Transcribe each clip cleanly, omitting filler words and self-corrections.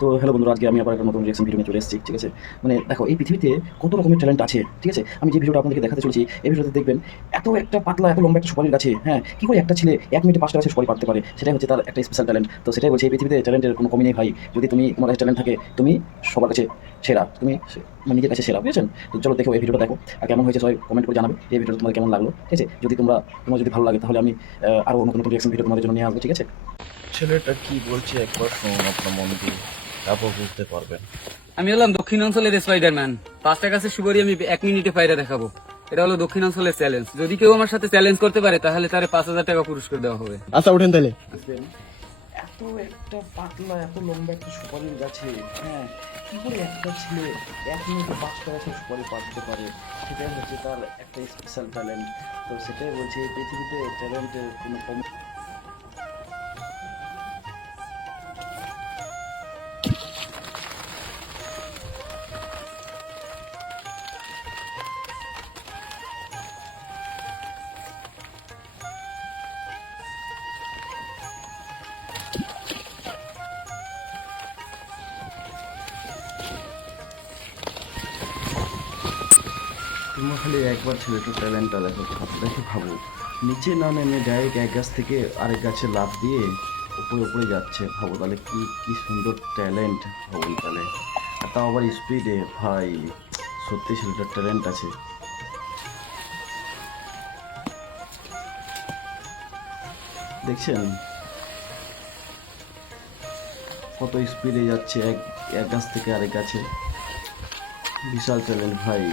তো হ্যালো বন্ধুরা, আজকে আমি আবার একটা নতুন রিঅ্যাকশন ভিডিও নিয়ে চলে এসেছি। ঠিক আছে, মানে দেখো এই পৃথিবীতে কত রকমের ট্যালেন্ট আছে। ঠিক আছে, আমি যে ভিডিওটা আপনাদেরকে দেখাতে চলেছি এই ভিডিওতে দেখবেন এত একটা পাতলা এত লম্বা একটা সুপারির গাছে, হ্যাঁ, কি করে একটা ছেলে 1 মিনিটে 5টা গাছের সুপারি পারতে পারে, সেটাই হচ্ছে তার একটা স্পেশাল ট্যালেন্ট। তো সেটাই বলছি, এই পৃথিবীতে ট্যালেন্টের কোনো কমি নেই ভাই। যদি তুমি তোমার কাছে ট্যালেন্ট থাকে তুমি সবার কাছে সেরা, তুমি মানে নিজের কাছে সেরা, বুঝেছেন? তো চলো দেখো এই ভিডিওটা দেখো, আর কেমন হয়েছে সবাই কমেন্ট করে জানাবে এই ভিডিওটা তোমাদের কেমন লাগলো। ঠিক আছে, যদি তোমার যদি ভালো লাগে তাহলে আমি আরও নতুন নতুন রিঅ্যাকশন ভিডিও তোমাদের জন্য নিয়ে আসবো। ঠিক আছে, ছেলেটা কি বলছে একবার শুনুন আপনার মন দিয়ে, তারপর বুঝতে পারবেন। আমি হলাম দক্ষিণাঞ্চলের স্পাইডারম্যান। 5টা গাছের সুপারি আমি 1 মিনিটে পাইরে দেখাবো। এটা হলো দক্ষিণাঞ্চলের চ্যালেঞ্জ। যদি কেউ আমার সাথে চ্যালেঞ্জ করতে পারে তাহলে তারে 5,000 টাকা পুরস্কার দেওয়া হবে। আচ্ছা উঠেন তাহলে। এত একটা পাতলা এত লম্বা একটা সুপারির গাছে, হ্যাঁ, কি করে একটা ছেলে 1 মিনিটে 5টা গাছের সুপারি পাড়তে পারে, সেটাই হচ্ছে তার একটা স্পেশাল ট্যালেন্ট। তো সেটাই বলছি, এই পৃথিবীতে ট্যালেন্টের কোনো কম। তোমরা খালি একবার ছেলেটার ট্যালেন্টটা দেখো, দেখে ভাবো, নিচে না নেমে ডাইরেক্ট এক গাছ থেকে আরেক গাছে লাফ দিয়ে উপরে উপরে যাচ্ছে। ভাবো তাহলে কি কি সুন্দর ট্যালেন্ট, ভাবো তাহলে। আর তাও আবার স্পিডে, ভাই সত্যি ছেলেটার ট্যালেন্ট আছে। দেখছেন কত স্পিডে যাচ্ছে এক এক গাছ থেকে আরেক গাছে, বিশাল ট্যালেন্ট ভাই।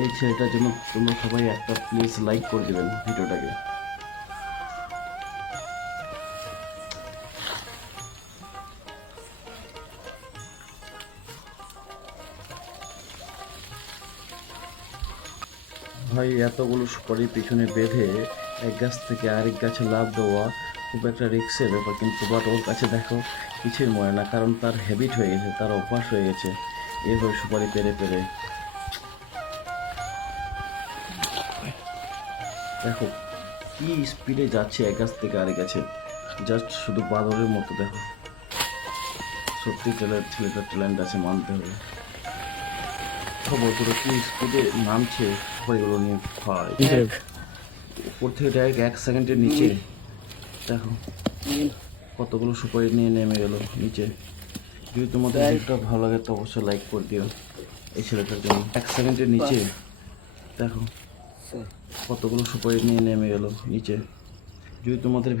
এই ছেলেটার জন্য তোমরা সবাই একটা প্লিজ লাইক করে দেবেন ভিডিওটাকে। ভাই এতগুলো সুপারির পিছনে বেঁধে এক গাছ থেকে আরেক গাছে লাফ দেওয়া খুব একটা রিস্কের ব্যাপার, কিন্তু বাট ওর কাছে দেখো কিছুই মনে না, কারণ তার হ্যাবিট হয়ে গেছে, তার অভ্যাস হয়ে গেছে এইভাবে সুপারি পেরে পেরে। দেখো কি স্পিডে যাচ্ছে এক গাছ থেকে আরেক গাছে, জাস্ট শুধু বাদরের মতো। দেখো সত্যি ছেলেটার ট্যালেন্ট আছে, মানতে হবে। খবর তোরা কি স্পিডে নামছে সুপারিগুলো নিয়ে, ভাই উপর থেকে ডাইরেক্ট 1 সেকেন্ডের নিচে। দেখো কতগুলো সুপারি নিয়ে নেমে গেল নিচে। যদি তোমাদের ভিডিওটা ভালো লাগে তো অবশ্যই লাইক করে দিও এই ছেলেটার জন্য। 1 সেকেন্ডের নিচে দেখো কতগুলো সুপারি নিয়ে নেমে গেল নিচে। যদি তোমাদের